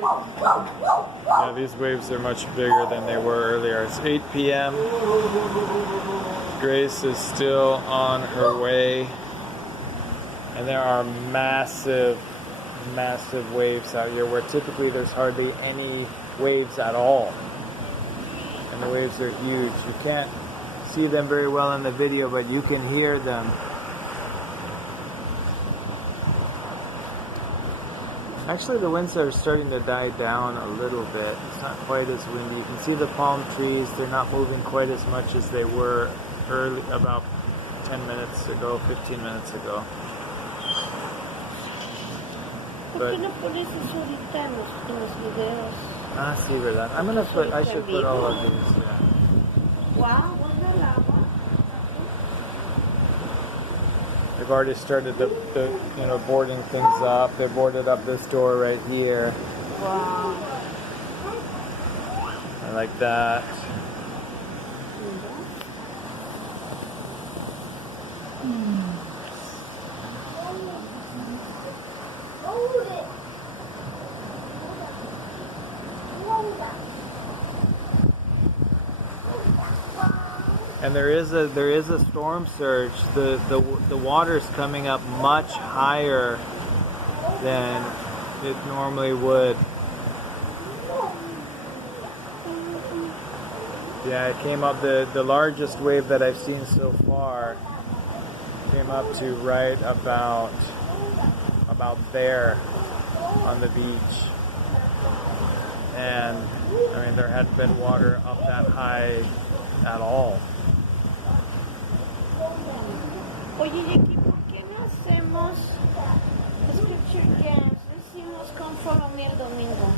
Yeah, these waves are much bigger than they were earlier. It's 8 p.m. Grace is still on her way. And there are massive, massive waves out here where typically there's hardly any waves at all. And the waves are huge. You can't see them very well in the video, but you can hear them. Actually, the winds are starting to die down a little bit. It's not quite as windy. You can see the palm trees. They're not moving quite as much as they were early, about 10 minutes ago, 15 minutes ago. ¿Por qué no pones eso ahorita en los videos? Ah, sí, verdad. I'm gonna put. I should put all of these. Yeah. Wow, what's the lava? They've already started the boarding things up. They boarded up this door right here. Wow. I like that. And there is a storm surge. The water's coming up much higher than it normally would. Yeah, it came up, the largest wave that I've seen so far came up to right about there on the beach. And I mean, there hadn't been water up that high at all. Oye, y aquí, ¿por qué no hacemos scripture camps? Decimos con follow me el domingo.